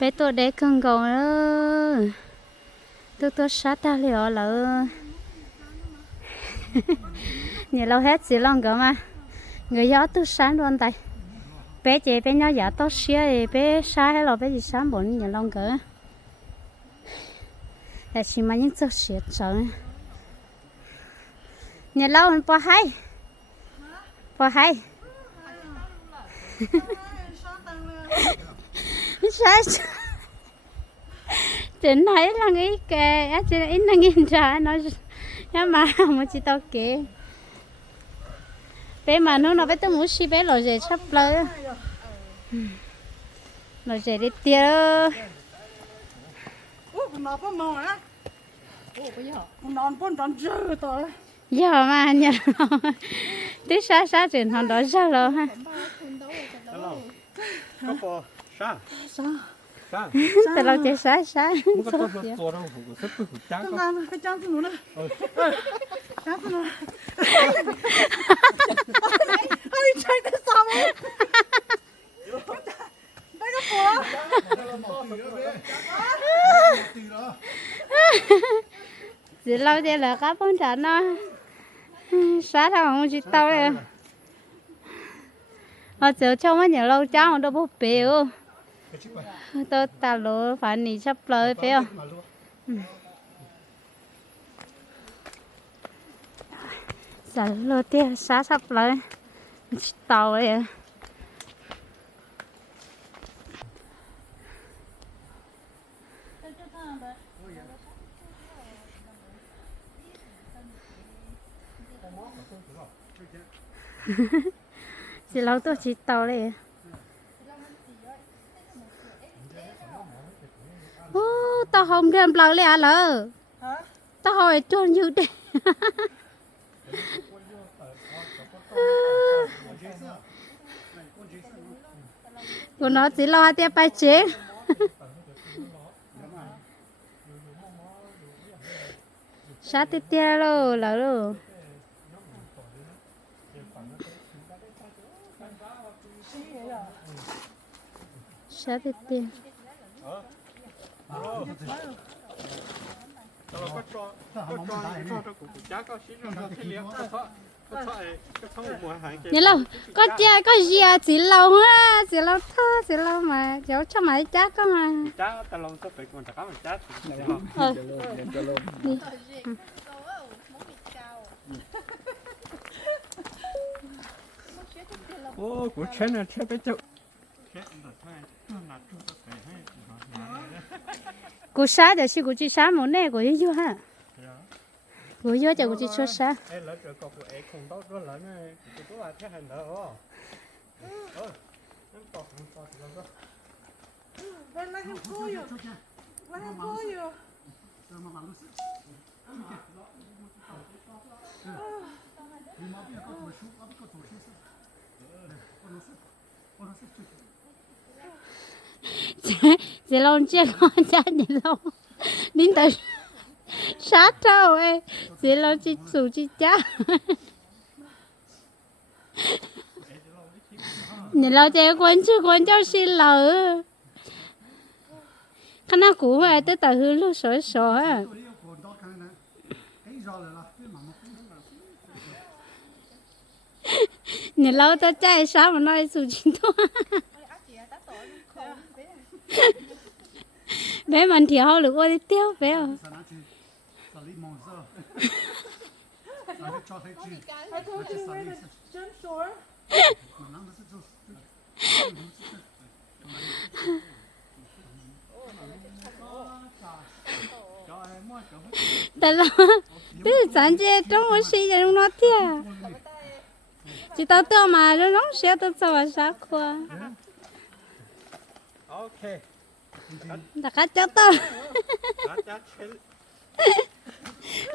bé tôi để cưng cầu nữa tôi sát ta liệu lỡ nhiều lâu hết gì lòng cơ mà người gió tôi sáng luôn tay bé chị bé nhỏ gió tôi xía bé sáng hay là bé gì sáng bốn nhiều lòng cơ là chỉ mà những chút xía sợ nhiều lâu mình bỏ hay sai chuyện này là nghĩ kệ chị ít là nghĩ ra nó mà chỉ tao kệ bé mà nó bé tôi muốn xí bé rồi về sắp lỡ rồi về đi tiêu nó có mò á nó vẫn còn chưa tôi giờ mà nhờ tí xa chuyện họ đó sao rồi ha có bò sa từ lâu chơi xa muốn có tôi做到好個，識不好揸個。cái trang cái nữa trang cái nữa ai chơi cái sao mà đây cái bò từ lâu chơi là cá bông trà nó xa đâu không chỉ tao đây họ chờ cho mấy nhiều lâu cháu đâu bố biểu tôi ta lúa phải nỉ sắp lời phải không giờ lúa tia xá sắp lời tàu đây chỉ lâu tôi chỉ tàu đây tao không đem lâu lấy à lỡ tao hỏi trôn như thế của nó chỉ lo tiếp bài chế sát tiếp theo rồi lỡ rồi sát tiếp theo nhớ lâu có cha có gì à chỉ lâu á chỉ lâu thơ chỉ lâu mà cháu cho mày chắc có mà chắc tao lâu sắp phải còn chắc mà chắc ô của chén này chén bé châu cô sa thì chỉ cô chỉ sa một nè cô yêu ha cô yêu cho cô chỉ cho sa em lỡ rồi còn của em không tốt đó lỡ này cũng là thế hành nữa bên này không có gì bên này có gì chị long chưa con cha chị long đến tới sát trâu ấy chị long chị chủ chị cha chị long chị quan cho xin lỡ khả năng cũ vậy tới tờ hư lúc sỏi á chị long tôi chạy sao mà nói chủ chị thôi bé mình thì họ được qua đi tiêu bé à tại là cái sản chế trong một xí trong nó thiệt chỉ tao tao mà nó nóng xéo tao sao mà sao qua ok đã cá cháu tao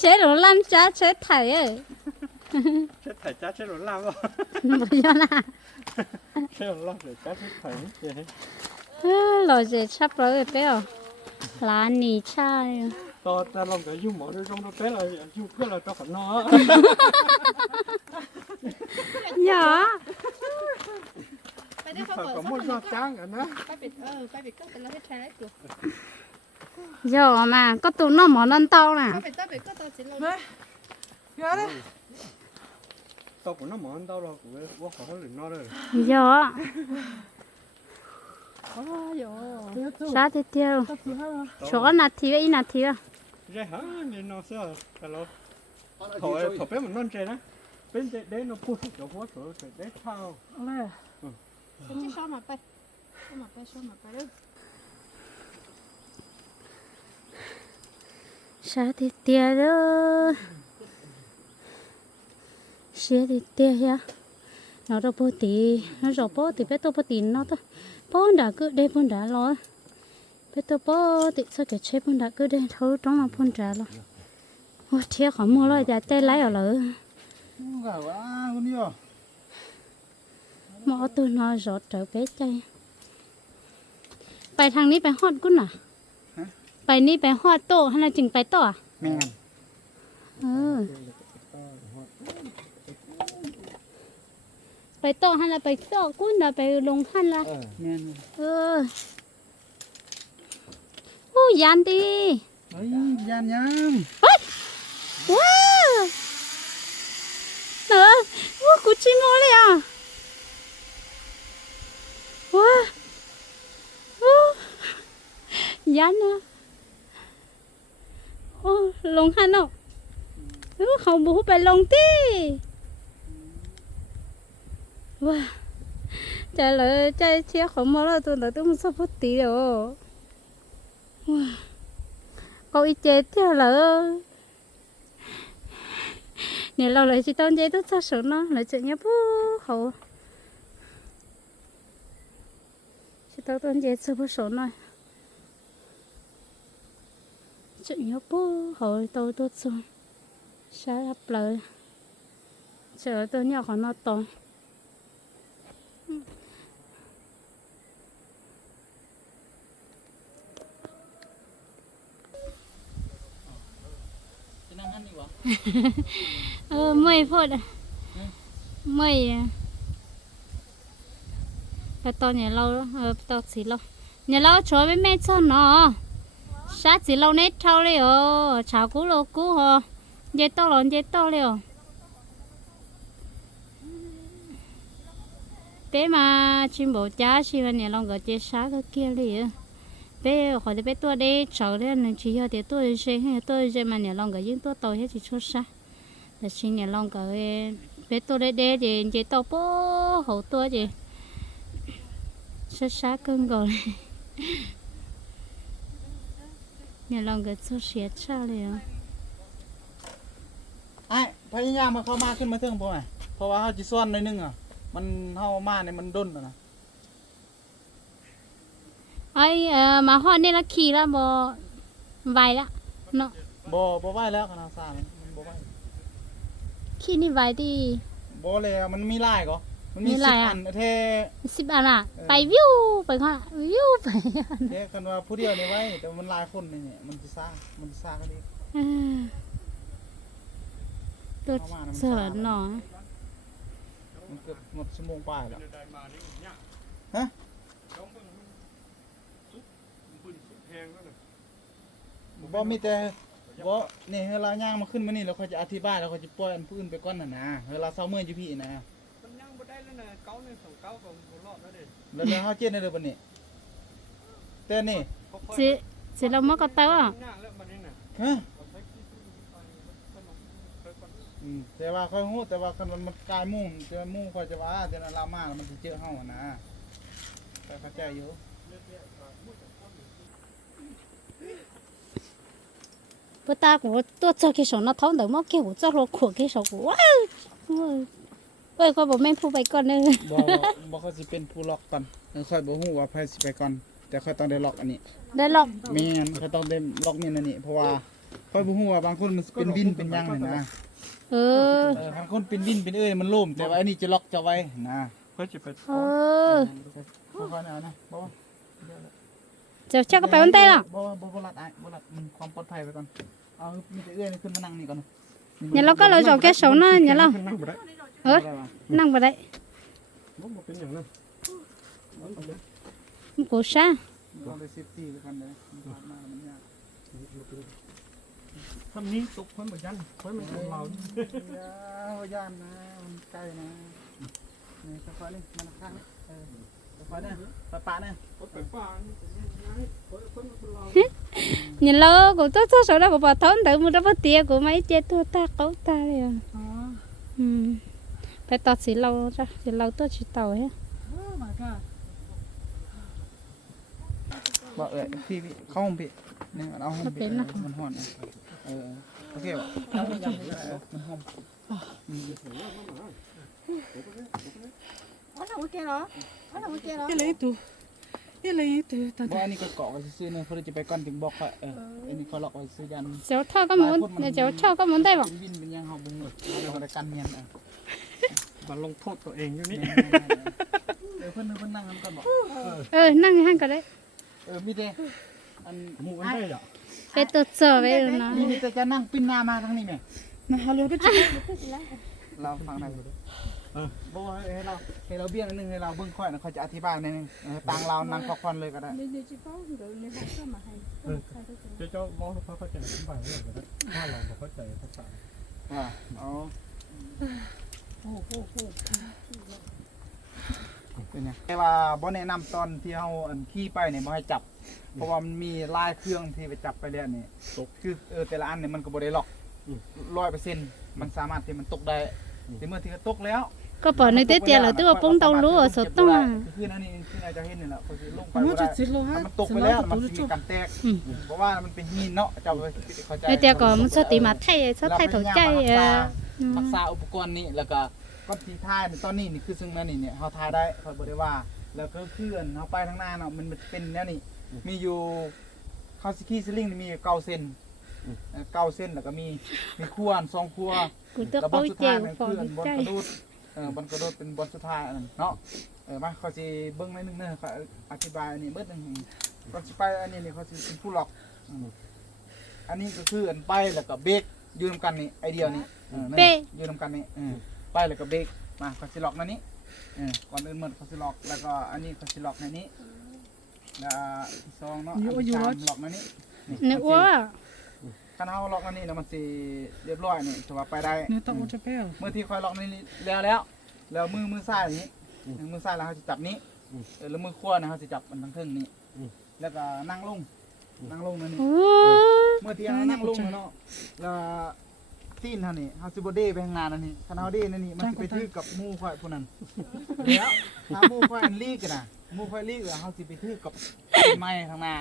chế đồ lăn chá chế thầy ấy chết thầy cha chết rồi làm rồi bây giờ là chết rồi làm rồi cha chết thầy rồi giờ sắp rồi bé à là nỉ cha to ta làm cái dung mỏ nó trong nó té là dung cứ là cho phải nó dạ ได้เขา เขา เปิด ก็ สัก ไม่ คน ชอบจ้างกันนะ ไปปิดไปปิดก็เป็นเราให้ใช้ได้ตัว giờ mà có tụi nó mỏ lên tao nè ไปปิดก็ปิดก็ตัวจิ๋วเลย nhớ đấy. Tao cũng nó món tao rồi cũng có khó hơn nó rồi giờ โอ้ย sao thì tiêu chỗ nào thì vậy nào thì dễ hả nên nó sẽ cái lo thôi thôi bé mình non chơi đó bên đấy nó phun chỗ quá chỗ đấy thao Này. ฉันจะชอบมาไปชอบมาไปเลย sao thì tiêu đó sao thì tiêu ya nó đâu bố tí nó rồi bố thì bé tôi bố tí nó thôi bố đã cứ đây bố đã lo bé tôi bố thì sao cái chế bố đã cứ đây thôi trong mà bố đã lo ôi thiệt không mua rồi giờ tay lấy ở lỡ Gà quá con đi à. mỏ tôi nó rót trở bé chay ไปทางนี้ไปฮอดกุ้นน่ะไปนี่ไปฮอดโต๊ะให้เราจึงไปต่อ Mẹ. ไปโต๊ะให้เราไปโต๊ะกุ้นเราไปลงขั้นละ Mẹ. อู้ยันดี Ấy, gian nhám. ว้าวเนอะอู้กูชิโมเลยอ่ะว้าอู้ยันนะโอ้ลงขั้นเนาะเขาบูไปลงที่ว้าจะเลยใจเชี่ยของมอแล้วตัวไหนต้องมันสะพุตีเดี๋ยวว้าเขาอีเจเท่าเลยเนี่ยเราเลยจะต้องใจต้องสักส่วนเนาะเลยจะเนี่ยผู้เขาจะต้องใจสักส่วนหน่อยจะเนี่ยผู้เขาตัวตัวส่วนใช้รับเลยเจอตัวเนี่ยของเราตรงไม่พูดไม่ไปตอนเนี่ยเราตอนสิเราเนี่ยเราช่วยไปแม่ชอบเนาะชาสิเราเน็ตเท่าเลยอ๋อชาวกูเรากูเหรอเย็ดโตหลอนเย็ดโตเลยอ๋อเป๊มาชิมบอกจ้าชิวันเนี่ยเราก็เจ๊ชาก็เกี่ยวเลยเป๊ขอจะไปตัวเด็กเฉาเลยหนึ่งชีเหรอเดี๋ยวตัวเฉยให้ตัวเฉยมาเนี่ยเราก็ยิ่งตัวโตให้ชิชดซะแต่ชิเนี่ยเราก็ไปตัวเด็กเดี๋ยวเจ๊โตปุ๊บหัวตัวเจ๊ช้าๆกันก่อนเนี่ยเราก็ชดเสียชาเลยอ่ะ Ai, พยายามมาเข้ามาขึ้นมาเทิงบ่ไงเพราะว่าเฮาสิซ่อนหน่อยนึงอ่ะมันเฮามาเนี่ยมันด้นนะ ไอ้มาฮอดนี่ละขี่ละบ่ไหวละเนาะ บ่ไหวแล้วคณะซ่ามันบ่ไหว ขี่นี่ไหวดี บ่แล้วมันมีหลายก็มันมี มีหลาย 10 อะ อันแท้ 10 อันอ่ะไปวิวไปข้างวิวไป แท้กันว่าผู้เดียวนี่ไว้แต่มันหลายคนนี่เนี่ยมันสิซ่ากันดี เออตัวเสือเนาะ มันเกือบหมดชั่วโมงปลายแล้ว ฮะ บ่มีแต่บ่นี่เวลาย่างมาขึ้นมานี่แล้วเขาจะอธิบายแล้วเขาจะปล่อยอันผู้อื่นไปก่อนน่ะนะเวลาเช้ามื้ออยู่พี่นะ มันยังบ่ได้แล้วนะเก้าเนี่ย2 เก้าก็รอดแล้วเด้ แล้วเฮาเจ็ดได้เด้อบัดนี้แต่นี่ สิเรามาก็เต้าอ่ะ ย่างแล้วมันนี่น่ะ ฮะแต่ว่าค่อยฮู้แต่ว่าคันมันกลายมุ่งแต่มุ่งค่อยจะว่าแต่นั้นลามาแล้วมันสิเจอเฮาอะนะแต่เข้าใจอยู่ 不打鼓多做cái手nó thấu được mất cái của cho lột của cái手của wow ơi coi bộ men phuไปก่อนเลย บ่เขาสิเป็นผู้ล็อกก่อนค่อยบ่ฮู้ว่าไผสิไปก่อนแต่ค่อยต้องได้ล็อกอันนี้ ได้หรอก แม่นค่อยต้องได้ล็อกนี่นั่นนี่เพราะว่าค่อยบ่ฮู้ว่าบางคนมันเป็นวินเป็นหยังนี่นะ เออบ างคนเป็นวินเป็นมันล่มแต่ว่าอันนี้จะล็อกจะไว้นะ ค่อยสิไป เออ ค่อยๆเอานะบ่ จะเช็คก็ไปวันเต้ละ บ่รัดอ้ายบ่รัดความปลอดภัยไว้ก่อนเอามีแต่นี่ขึ้นมานั่งนี่ก่อน nhà nó có lời cho cái số nó nhà nó นั่งบ่ได้ เออนั่งไปได้ บ่เป็นหยังนะ กูซะ ต้องได้เซฟตี้กันเลยมันมามันยาก ทำนี้ตกคนเหมือนกันคนเหมือนเรา ย่านนะมันใกล้นะนี่สะพานนี่มันข้างสะพานนี่ปะเนี่ย ไปป่าคนเหมือนเรา nhìn lo của tôi số đó của bà thốn tự mua đó bắt tia của mấy chế tôi ta cấu ta rồi อ๋อ phải tọt xí lâu ra xí lâu tôi chỉ tàu hết โอ้ my god บอกพี่เข้าห้องพี่นี่เอาห้องพี่มันห่อนโอเคป่ะมันหอม Ở đâu kia đó? Ở đâu kia đó? Cái lấy tù. Cái lấy tù. บอกอันนี้ก็เกาะไว้ซื้อเนี่ยเขาจะไปก้อนถึงบอกเขาอันนี้เขาหลอกไว้ซื้อยัน cháu cho có muốn cháu cho có muốn đây วินเป็นยังเขาบุ้งเราได้กันเมียน มาลงโทษตัวเองอยู่นี่ เพื่อนนั่งกันก่อนบอก năng hang cái đấy มีแต่อัน หมูกันได้เหรอ phải tự sợ với nó มีแต่จะนั่งปิ้นหน้ามาทางนี้ไหม Nó halo cái chuyện. เราฟังได้บอกว่าให้เราเบี้ยนิดนึงให้เราเบิ้งค่อยนะเขาจะอธิบายนิดนึงต่างเรานั่งพักผ่อนเลยก็ได้ Nên chỉ có rồi nên học sao mà hay. เจ้าบอกเขาเข้าใจอธิบายเรื่องก็ได้ถ้าเราบอกเข้าใจภาษา ว่าอ๋อ เป็นไงแต่ว่าบ่แนะนำตอนที่เฮาขี่ไปเนี่ยบ่ให้จับ เพราะว่ามันมีลายเครื่องที่ไปจับไปแล้วนี่ตกคือแต่ละอันเนี่ยมันก็บ่ได้ล็อก 100%มันสามารถที่มันตกได้แต่เมื่อที่ตกแล้ว có bỏ nơi tết tiền là tôi vào bông tàu lúa ở số tông à คือนั่นนี่ที่นายจะเห็นนี่แหละเขาสิลงไป Nó บ่ได้ chỉ xịt lô ถ้า ha. มันตกไปแล้วมันสิมีการแตกเพราะว่ามันเป็นหินเนาะเจ้าเข้าใจ nơi tiền có một số tỷ mà thay số thay thổ chay รักษาอุปกรณ์นี้แล้วก็ก้อนที่ท้ายตอนนี้นี่คือซึ่งนั่นนี่เนี่ยเฮาทายได้เขาบ่ได้ว่า แล้วก็เคลื่อนเฮาไปทางหน้าเนาะมันเป็นแนวนี้มีอยู่เข้าสกีสลิงนี่มี9เส้น9เส้นแล้วก็มีขั้ว2ขั้ว của tôi แล้วบอล có สุดท้าย chèo นั่น phò คือบอล đi กระ chay โดดบอลกระโดดเป็นบอลสุดท้ายอันนั้นเนาะมาเขาสิเบิ่งหน่อยนึงเด้อเขาอธิบายอันนี้เบิดนึงก่อนสิไปอันนี้นี่เขาสิเป็นผู้ล็อกอันนี้ก็คืออันไปแล้วก็เบรกยืนนำกันนี่ไอเดียนี่ยืนนำกันนี่ไปแล้วก็เบรกมาเขาสิล็อกนั่นนี่ก่อนอื่นเหมือนเขาสิล็อกแล้วก็อันนี้เขาสิล็อกในนี้แล้วซองเนาะล็อกนั่นนี่ nữa quá คันเฮาล็อกนั่นนี่แล้วมันสิเรียบร้อยนี่ถือว่าไปได้ Nó tao cho bèo. เมื่อที่คอยล็อกนี่แล้วมือซ้ายนี้มือซ้ายแล้วเขาจะจับนี้แล้วมือขวานะเขาจะจับมันทั้งครึ่งนี้แล้วก็นั่งลงนั่นนี่ เมื่อที่นั่งลงเนาะแล้วตีนเท่านี้เขาสิบเดไปข้างหน้านั่นนี่คันเฮาเดนั่นนี่มันสิไปถือกับหมู่ข่อยผู้นั้นแล้วถ้าหมู่ข่อยอันลีกกันน่ะหมู่ข่อยลีกแล้วเขาสิไปถือกับต้นไม้ข้างหน้า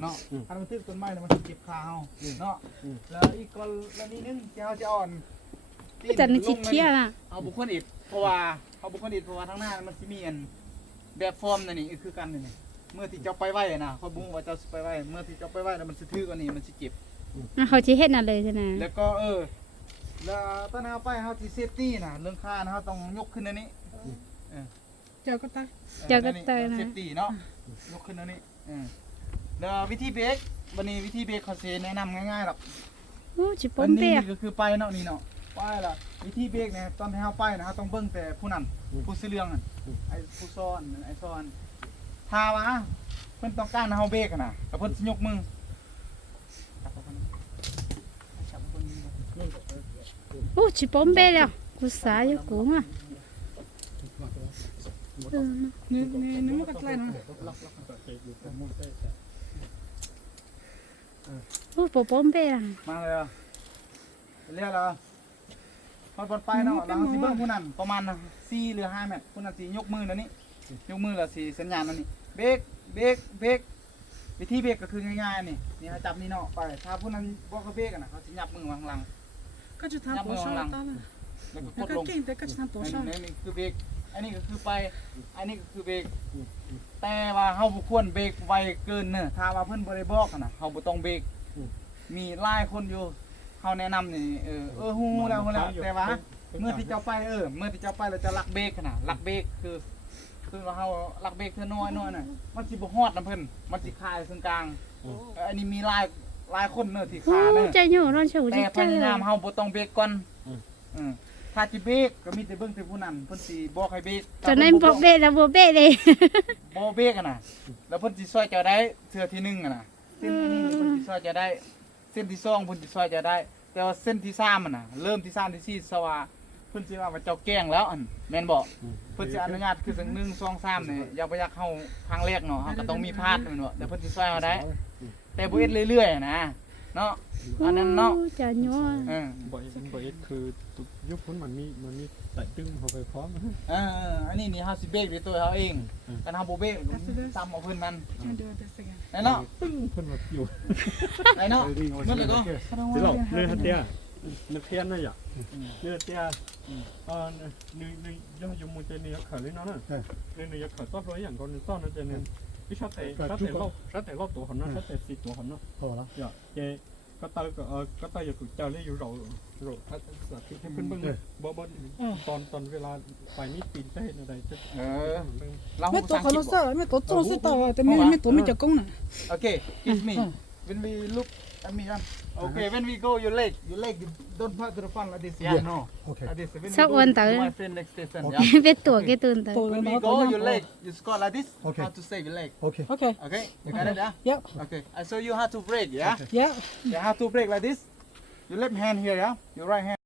เนาะถ้ามันถือต้นไม้แล้วมันสิเก็บขาเฮาเนาะแล้วอีกกรณีนึงที่เฮาจะอ่อน จันนี่ชิดเที่ยน่ะ เอาบุคคลอิดเพราะว่าทางหน้ามันสิมีอันแบบฟอร์มนั่นนี่คือกันนี่เมื่อที่เจ้าไปไหวนะเขาบุ้งว่าเจ้าสิไปไหวเมื่อที่เจ้าไปไหวแล้วมันสิถือกันนี่มันสิเก็บ เขาchỉ hết là lời thế nào แล้วก็แล้วตอนเอาไปเฮาสิเซฟตี้น่ะเรื่องค่านะเฮาต้องยกขึ้นอันนี้ Chào các ta. เจ้าก็เตยนะ เซฟตี้เนาะยกขึ้นอันนี้แล้ววิธีเบรกวันนี้วิธีเบรกเขาสิแนะนำง่ายๆหรอก chỉ อัน bốn นี้ bè ก็คือไปเนาะนี่เนาะไปล่ะวิธีเบรกเนี่ยตอนที่เฮาไปนะเฮาต้องเบิ่งแต่ผู้นั้นผู้ซื้อเรื่องนั่นไอ้ผู้ซ้อนไอ้ซ้อนถ้าว่าเพิ่นต้องการเฮาเบรกน่ะก็เพิ่นสิยกมือจับเพิ่นchỉ bốn bè rồi cú xá cho cú mà Nó mất cái này nè. bốn bè à มาเลยเรียกแล้วพอไปเนาะแล้วสิเบิ่งผู้นั้นประมาณ4หรือ5เมตรผู้นั้นสิยกมือนั่นนี่ยกมือแล้วสิสัญญาณนั่นนี่เบรกวิธีเบรกก็คือง่ายๆนี่เฮาจับนี่เนาะไปถ้าผู้นั้นบ่เขาเบรกน่ะเขาสิยับมือมาข้างหลัง Cái chuyện tham bổ sao ta là. แล้วก็ก Cái ดลง kinh tế cái chuyện tham bổ อัน sao. นี้คือเบรกอันนี้ก็คือไปอันนี้ก็คือเบรกแต่ว่าเฮาบ่ควรเบรกไวเกินเนอะถ้าว่าเพิ่นบ่ได้บอกน่ะเฮาบ่ต้องเบรกมีหลายคนอยู่เฮาแนะนำนี่ฮู้แล้วแต่ว่าเมื่อที่เจ้าไปเมื่อที่เจ้าไปแล้วจะลักเบรกน่ะลักเบรกคือว่าเฮาลักเบรกเทื่อน้อยน่ะมันสิบ่ฮอดนำเพิ่นมันสิคายซึ่งกลางอันนี้มีหลายคนเนอะที่คาเนอะ chạy nhổ non chịu แต่ chỉ พยายาม chơi เฮาบ่ต้องเบรกก่อนถ้ ถ้าจิเบรกก็มีแต่เบิ่งแต่ผู้นั้นเพิ่นสิบอกให้เบรก จนนั้นบ่เบะแล้วบ่เบะเลย บ่เบรกอะน่ะแล้วเพิ่นสิช่วยเจ้าได้เทื่อที่1อะน่ะเส้นที่1เพิ่นสิช่วยเจ้าได้เส้นที่2เพิ่นสิช่วยเจ้าได้ แต่ว่าเส้นที่3มันน่ะเริ่มที่3ที่4สว่าเพิ่นสิว่าเจ้าแกล้งแล้วอันแม่นบ่เพิ่นสิอนุญาตคือจัง1 2 3นี่อย่าไปอยากเข้าทางแรกเนาะเฮาก็ต้องมีพาดแม่นบ่แต่เพิ่นสิช่วยเฮาได้ แต่บ่เฮ็ดเรื่อยๆนะเนาะอันนั้นเนาะ จะยัว บ่เอ็ดคือตุกยุคพ้นมันมีแต่ดึงเขาไปพร้อม อันนี้นี่เฮาสิเบรกด้วยตัวเฮาเองกันเฮาบ่เบรกซ้ำเอาเพิ่นมัน Can do this again. ไอ้เนาะ ตึ้งเพิ่นมาอยู่ ไอ้เนาะมันเลยก็ สิหรอกเนื้อเตี้ยเนื้อเพี้ยนน่ะอย่าเนื้อเตี้ยเนื้อยมูเจเนื้อขาเลยเนาะเนื้อขาต้อนร้อยอย่างก่อนต้อนนะเจเนื้อที่ชาแต่รอบตัวคนนั้นชาแต่สีตัวคนนั้นพอแล้วอย่าเจก็ตายอยู่เจ้าเลยอยู่เราสักที่ให้เพิ่นเบิ่งบ่ตอนเวลาไปนี่ปีนได้อะไรจะ เรา ไม่ตัวเขาเราไม่ตัวโจสิตาแต่ไม่ตัวไม่จะกงน่ะ โอเค kiss me when we look at me okay when we go your leg you don't pass to the front like this yeah no okay like this when we Sao go ôn to tới. my friend next station yeah เป็นตัวแกตื่นตา when we go your leg you squat like this Okay. how to save your leg okay Okay. okay you got it yeah Yep. okay I show you how to break yeah Yeah. you have to break like this your left hand here yeah your right hand